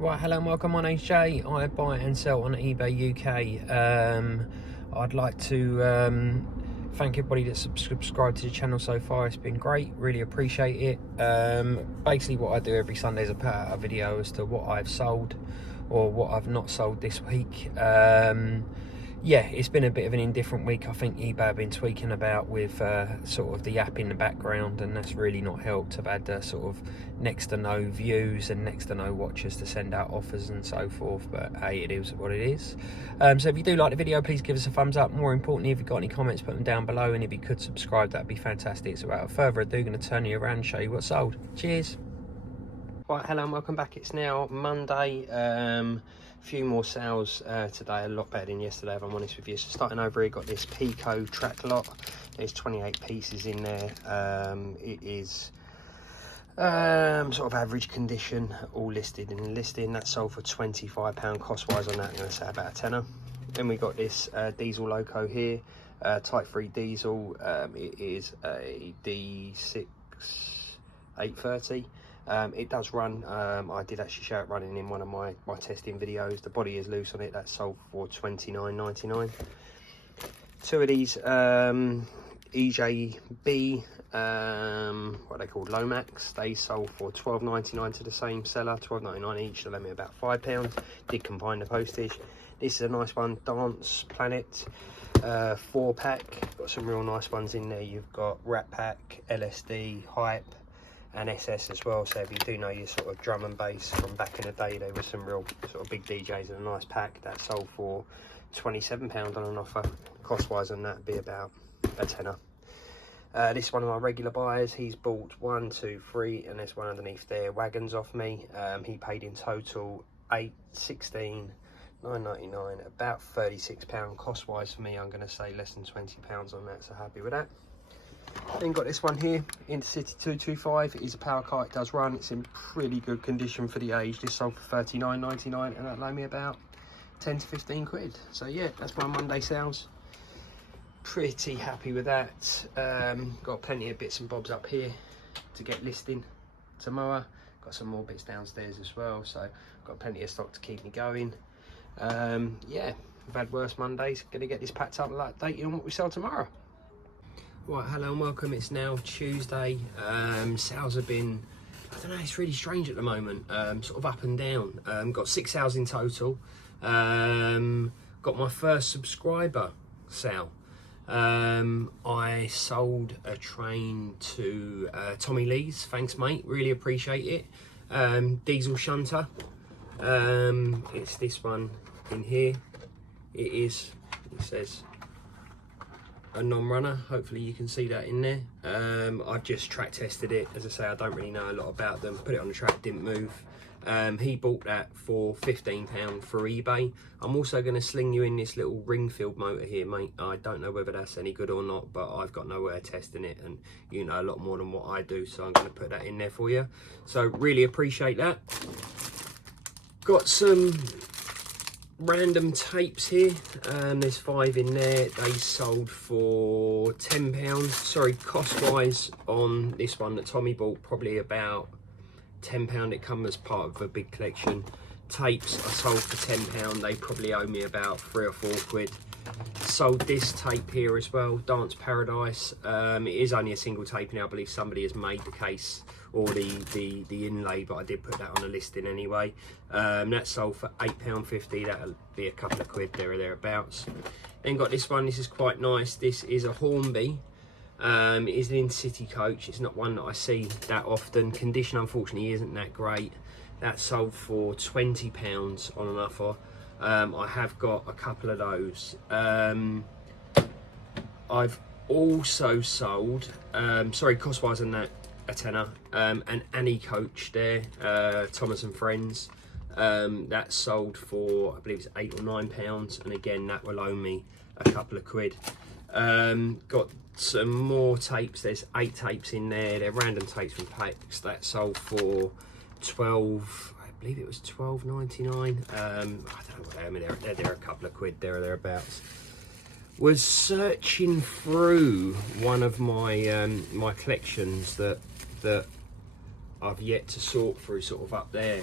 Right, hello and welcome. My name's Jay. I buy and sell on eBay UK. I'd like to thank everybody that's subscribed to the channel so far. It's been great, really appreciate it. Basically what I do every Sunday is I put out a video as to what I've sold or what I've not sold this week. Yeah, it's been a bit of an indifferent week. I think eBay have been tweaking about with sort of the app in the background, and that's really not helped. I've had sort of next to no views and next to no watchers to send out offers and so forth, but hey, it is what it is. So if you do like the video, please give us a thumbs up. More importantly, if you've got any comments, put them down below, and if you could subscribe, that'd be fantastic. So without further ado, I'm going to turn you around and show you what's sold. Cheers. Right, hello and welcome back. It's now Monday. Few more sales today, a lot better than yesterday if I'm honest with you. So starting over here, got this Pico track lot. There's 28 pieces in there. It is sort of average condition, all listed in the listing. That sold for £25 cost wise on that. I'm going to say about a tenner. Then we got this diesel loco here, type 3 diesel. It is a D6 830. It does run. I did actually show it running in one of my testing videos. The body is loose on it. That's sold for £29.99. Two of these EJB, what are they called, Lomax. They sold for £12.99 to the same seller, £12.99 each. So let me about £5. Did combine the postage. This is a nice one, Dance Planet 4-pack. Got some real nice ones in there. You've got Rat Pack, LSD, Hype, and SS as well. So if you do know your sort of drum and bass from back in the day, there were some real sort of big DJs in a nice pack. That sold for £27 on an offer. Cost wise on that would be about a tenner. This is one of my regular buyers. He's bought 1, 2, 3, and there's one underneath there, wagons off me. He paid in total 8, 16, 9.99, about £36 cost wise for me. I'm going to say less than £20 on that, so happy with that. Then got this one here, Intercity 225. It is a power car, it does run, it's in pretty good condition for the age. This sold for £39.99 and that loaned me about 10 to 15 quid. So yeah, that's my Monday sales. Pretty happy with that. Got plenty of bits and bobs up here to get listing tomorrow. Got some more bits downstairs as well, so got plenty of stock to keep me going. Yeah, we've had worse Mondays. Gonna get this packed up and update you on what we sell tomorrow. Right, hello and welcome. It's now Tuesday. Sales have been, I don't know, it's really strange at the moment, sort of up and down. Got 6 sales in total. Got my first subscriber sale. I sold a train to Tommy Lee's. Thanks mate, really appreciate it. Diesel shunter. It's this one in here. It says a non-runner. Hopefully you can see that in there. I've just track tested it. As I say, I don't really know a lot about them. Put it on the track, didn't move. He bought that for £15 for eBay. I'm also going to sling you in this little Ringfield motor here, mate. I don't know whether that's any good or not, but I've got no way of testing it, and you know a lot more than what I do, so I'm going to put that in there for you. So really appreciate that. Got some random tapes here. There's 5 in there. They sold for £10. Sorry, cost wise on this one that Tommy bought, probably about £10. It comes as part of a big collection. Tapes I sold for £10. They probably owe me about 3 or 4 quid. Sold this tape here as well, Dance Paradise. It is only a single tape now. I believe somebody has made the case or the inlay, but I did put that on the listing anyway. That sold for £8.50. That'll be a couple of quid there or thereabouts. Then got this one. This is quite nice. This is a Hornby. It is an Intercity coach. It's not one that I see that often. Condition unfortunately isn't that great. That sold for £20 on an offer. I have got a couple of those. I've also sold, sorry, cost wise on that, a tenner, an Annie coach there, Thomas and Friends. That sold for, I believe it's £8 or £9, and again that will owe me a couple of quid. Got some more tapes. There's 8 tapes in there. They're random tapes from packs. That sold for 12, I believe it was £12.99. I don't know what they are. I mean, they're a couple of quid there or thereabouts. Was searching through one of my my collections that I've yet to sort through, sort of up there.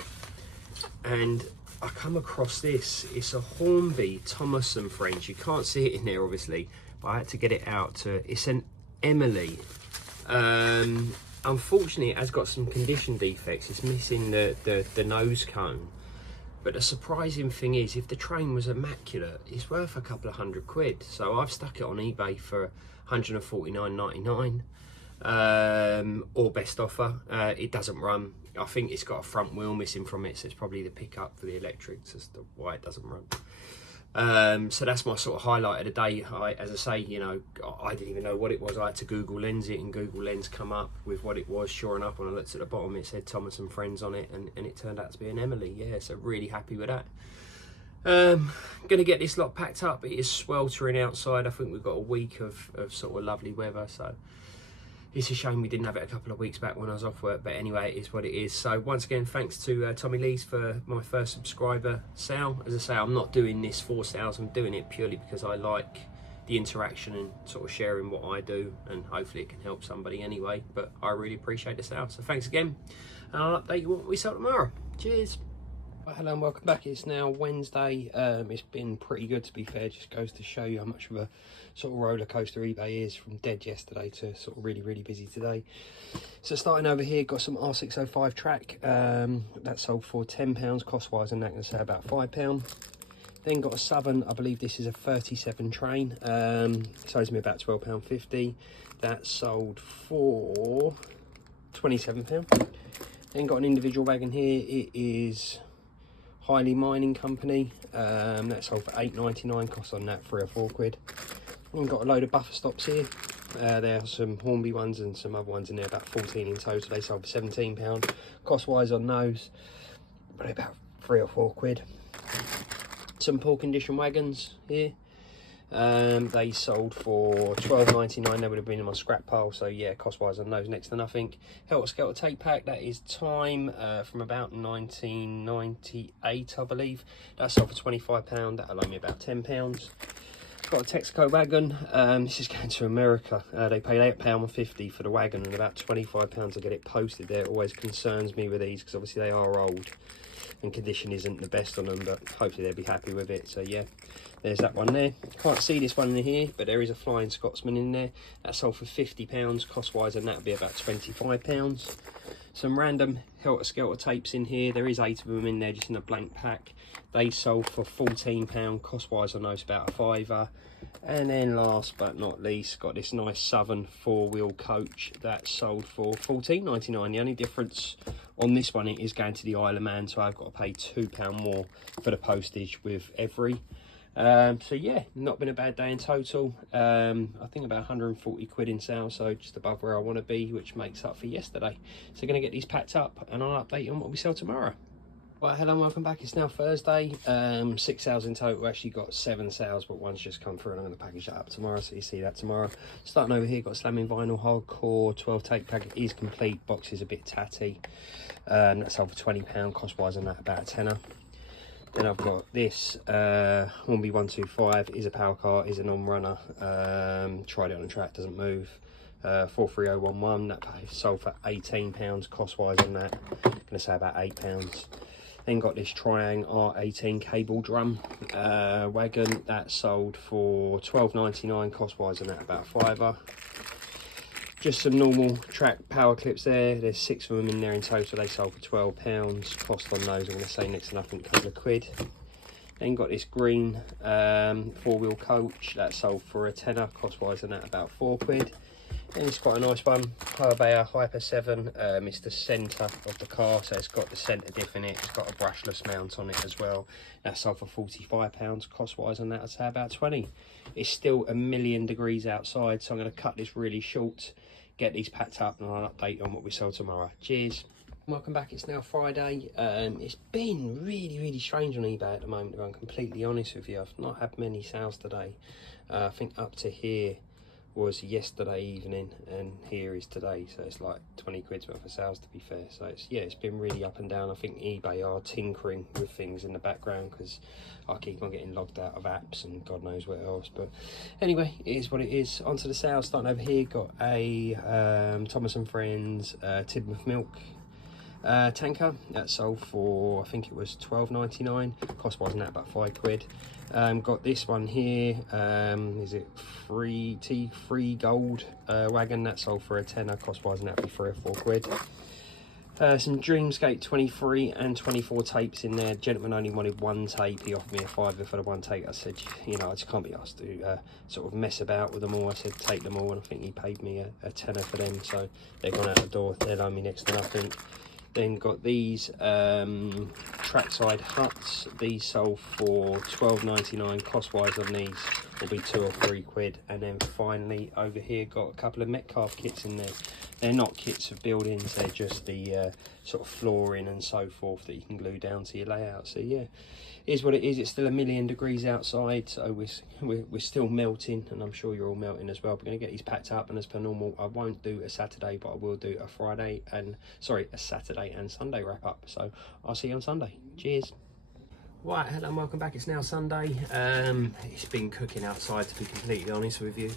and I come across this. It's a Hornby Thomas and Friends. You can't see it in there obviously, but I had to get it out to. It's an Emily. Unfortunately it has got some condition defects. It's missing the nose cone, but the surprising thing is, if the train was immaculate, it's worth a couple of £100. So I've stuck it on eBay for £149.99, or best offer. It doesn't run. I think it's got a front wheel missing from it, so it's probably the pickup for the electrics as to why it doesn't run. So that's my sort of highlight of the day. As I say, you know, I didn't even know what it was. I had to Google Lens it, and Google Lens come up with what it was. Sure enough, when I looked at the bottom, it said Thomas and Friends on it, and it turned out to be an Emily. Yeah, so really happy with that. Gonna get this lot packed up. It is sweltering outside. I think we've got a week of sort of lovely weather, so it's a shame we didn't have it a couple of weeks back when I was off work, but anyway, it is what it is. So once again, thanks to Tommy Lee's for my first subscriber sale. As I say, I'm not doing this for sales. I'm doing it purely because I like the interaction and sort of sharing what I do, and hopefully it can help somebody anyway. But I really appreciate the sale. So thanks again, and I'll update you what we sell tomorrow. Cheers. Hello and welcome back. It's now Wednesday. It's been pretty good, to be fair. Just goes to show you how much of a sort of roller coaster eBay is, from dead yesterday to sort of really busy today. So starting over here, got some R605 track that sold for £10 cost wise, and that can say about £5. Then got a Southern, I believe this is a 37 train, sells me about £12.50. That sold for £27. Then got an individual wagon here. It is Highly Mining Company, that sold for £8.99, cost on that £3 or £4. And got a load of buffer stops here. There are some Hornby ones and some other ones in there, about 14 in total. They sold for £17. Cost wise on those, probably about £3 or £4. Some poor condition wagons here. They sold for £12.99. They would have been in my scrap pile, so yeah, cost wise on those next to nothing. Helter Skelter tape pack, that is time from about 1998, I believe. That sold for £25. That'll owe me about £10. Got a Texaco wagon. This is going to America. They paid £8.50 for the wagon and about £25 to get it posted there. It always concerns me with these because obviously they are old and condition isn't the best on them, but hopefully they'll be happy with it. So yeah, there's that one there. Can't see this one in here, but there is a Flying Scotsman in there. That sold for £50 cost wise, and that'll be about £25. Some random Helter Skelter tapes in here. There is 8 of them in there, just in a blank pack. They sold for £14 cost wise on those, about a £5. And then last but not least, got this nice Southern 4-wheel coach that sold for £14.99. The only difference on this one is going to the Isle of Man, so I've got to pay £2 more for the postage with every. So yeah, not been a bad day in total. I think about 140 quid in sales, so just above where I want to be, which makes up for yesterday. So going to get these packed up, and I'll update you on what we sell tomorrow. Right, hello and welcome back. It's now Thursday. 6 sales in total. We actually got 7 sales, but one's just come through, and I'm going to package that up tomorrow, so you see that tomorrow. Starting over here, got Slamming Vinyl Hardcore 12 take pack. It is complete. Box is a bit tatty. That sold for £20. Cost wise on that about a tenner. Then I've got this Hornby 125. Is a power car, is a non-runner. Tried it on the track, doesn't move. 43011. That sold for £18. Cost wise on that, going to say about £8. Then got this Triang R18 cable drum wagon. That sold for £12.99. Cost wise on that about a £5. Just some normal track power clips there. There's 6 of them in there in total. They sold for £12. Cost on those, I'm going to say next to nothing, a couple of quid. Then got this green 4-wheel coach. That sold for a tenner. Cost wise on that about £4. And it's quite a nice one. Hyper Hyper 7. It's the centre of the car, so it's got the centre diff in it. It's got a brushless mount on it as well. That sold for £45. Cost wise on that, I'd say about 20. It's still a million degrees outside, so I'm going to cut this really short, get these packed up, and I'll update you on what we sell tomorrow. Cheers. Welcome back. It's now Friday. It's been really strange on eBay at the moment, if I'm completely honest with you. I've not had many sales today. I think up to here was yesterday evening, and here is today, so it's like 20 quid's worth of sales, to be fair. So it's, yeah, it's been really up and down. I think eBay are tinkering with things in the background because I keep on getting logged out of apps and God knows what else. But anyway, it is what it is. Onto the sales. Starting over here, got a Thomas and Friends tin of milk. tanker that sold for, I think it was £12.99. Cost wasn't that about £5. Got this one here, is it T3 gold wagon that sold for a tenner. Cost wasn't that for £3 or £4. Some Dreamscape 23 and 24 tapes in there. Gentleman only wanted one tape. He offered me a £5 for the one tape. I said, you know, I just can't be asked to sort of mess about with them all. I said, take them all, and I think he paid me a tenner for them. So they're gone out the door. They'll owe me next to nothing. Then got these trackside huts. These sold for £12.99. Cost wise on these will be £2 or £3. And then finally over here got a couple of Metcalf kits in there. They're not kits of buildings, they're just the sort of flooring and so forth that you can glue down to your layout. So yeah, is what it is. It's still 1,000,000 degrees outside, so we're still melting, and I'm sure you're all melting as well. We're going to get these packed up, and as per normal, I won't do a Saturday, but I will do a Saturday and Sunday wrap up. So I'll see you on Sunday. Cheers. Right, hello and welcome back. It's now Sunday. It's been cooking outside, to be completely honest with you.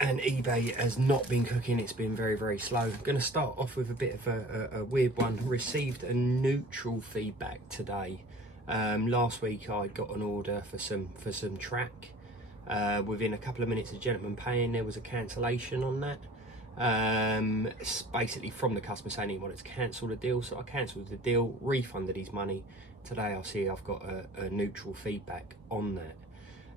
And eBay has not been cooking. It's been very, very slow. I'm going to start off with a bit of a weird one. Received a neutral feedback today. Last week I got an order for some track. Within a couple of minutes of gentleman paying, there was a cancellation on that. It's basically from the customer saying he wanted to cancel the deal, so I cancelled the deal, refunded his money. Today I see I've got a neutral feedback on that.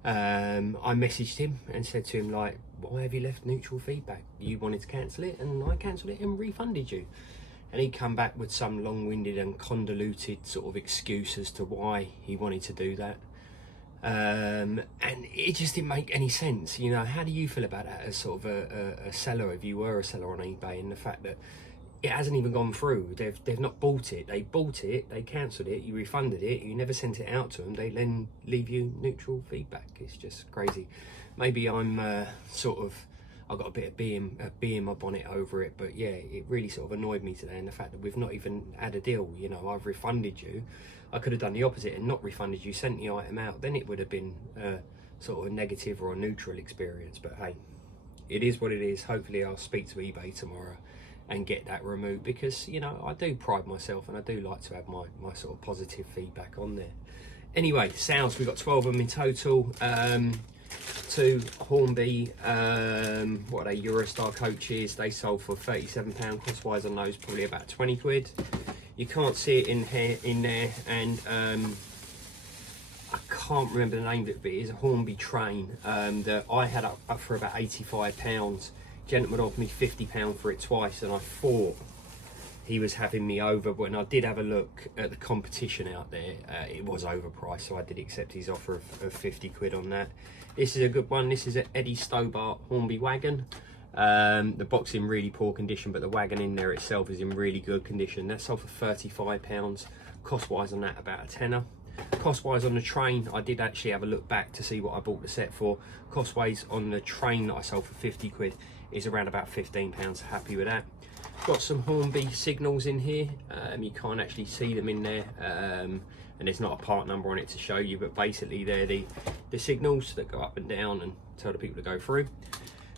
I messaged him and said to him, like, why have you left neutral feedback? You wanted to cancel it, and I cancelled it and refunded you. And he'd come back with some long-winded and convoluted sort of excuse as to why he wanted to do that. And it just didn't make any sense. You know, how do you feel about that as sort of a seller, if you were a seller on eBay, and the fact that it hasn't even gone through? They've not bought it. They bought it, they cancelled it, you refunded it, you never sent it out to them. They then leave you neutral feedback. It's just crazy. Maybe I'm I've got a bit of bee in my bonnet over it, but yeah, it really sort of annoyed me today, and the fact that we've not even had a deal. You know, I've refunded you. I could have done the opposite and not refunded you, sent the item out, then it would have been sort of a negative or a neutral experience. But hey, it is what it is. Hopefully I'll speak to eBay tomorrow and get that removed, because, you know, I do pride myself and I do like to have my sort of positive feedback on there. Anyway, sales, we've got 12 of them in total. 2 Hornby, what are they, Eurostar coaches. They sold for £37. Cost wise on those probably about £20. You can't see it in there, and I can't remember the name of it, but it is a Hornby train that I had up for about £85. Gentleman offered me £50 for it twice, and I thought he was having me over. When I did have a look at the competition out there, it was overpriced, so I did accept his offer of £50 on that. This is a good one. This is an Eddie Stobart Hornby wagon. The box in really poor condition, but the wagon in there itself is in really good condition. That sold for £35. Cost wise on that about a tenner. Cost wise on the train, I did actually have a look back to see what I bought the set for. Cost wise on the train that I sold for £50 is around about £15. Happy with that. Got some Hornby signals in here. You can't actually see them in there, and there's not a part number on it to show you, but basically they're the signals that go up and down and tell the people to go through.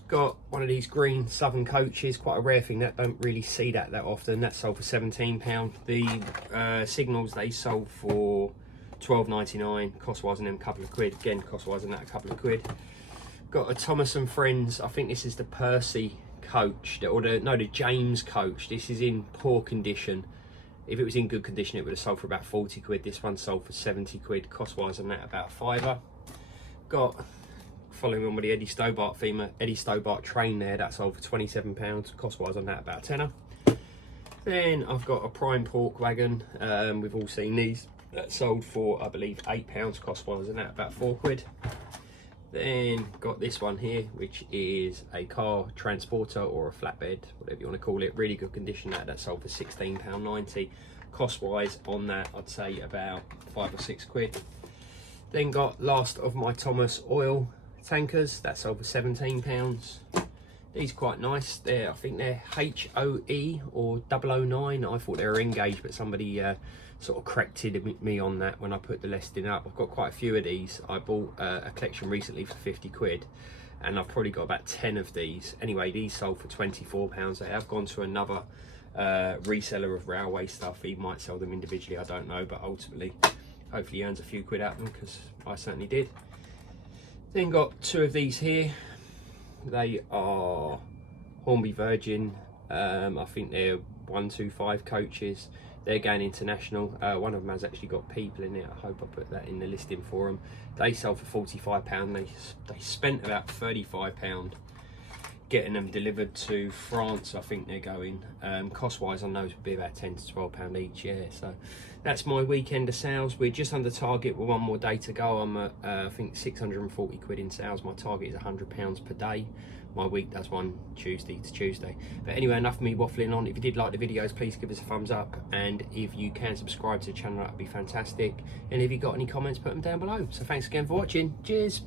Got one of these green Southern coaches, quite a rare thing, that don't really see that often. That sold for £17. The signals, they sold for £12.99. Cost wise on them a couple of quid. Again, cost wise on that a couple of quid. Got a Thomas and Friends, I think this is the Percy coach, or the James coach. This is in poor condition. If it was in good condition, it would have sold for about £40. This one sold for £70. Cost wise on that about £5. Got, following on with the Eddie Stobart train there, that sold for £27. Cost wise on that about a tenner. Then I've got a prime pork wagon. We've all seen these. That sold for, I believe, £8. Cost wise on that about £4. Then got this one here, which is a car transporter or a flatbed, whatever you want to call it. Really good condition. That sold for £16.90. Cost wise on that, I'd say about £5 or £6. Then got last of my Thomas oil tankers. That sold for £17. These are quite nice. I think they're HOE or 009. I thought they were engaged, but somebody sort of corrected me on that when I put the listing up. I've got quite a few of these. I bought a collection recently for £50, and I've probably got about 10 of these. Anyway, these sold for £24. They have gone to another reseller of railway stuff. He might sell them individually, I don't know, but ultimately hopefully he earns a few quid out of them, because I certainly did. Then got 2 of these here. They are Hornby Virgin. I think they're 125 coaches. They're going international. One of them has actually got people in it. I hope I put that in the listing for them. They sell for £45. They spent about £35 getting them delivered to France. I think they're going. Cost wise, I know it would be about £10 to £12 each. Yeah, so that's my weekend of sales. We're just under target with 1 more day to go. I'm at I think 640 quid in sales. My target is £100 per day. My week does one Tuesday to Tuesday. But anyway, enough of me waffling on. If you did like the videos, please give us a thumbs up, and if you can subscribe to the channel, that'd be fantastic. And if you've got any comments, put them down below. So thanks again for watching. Cheers.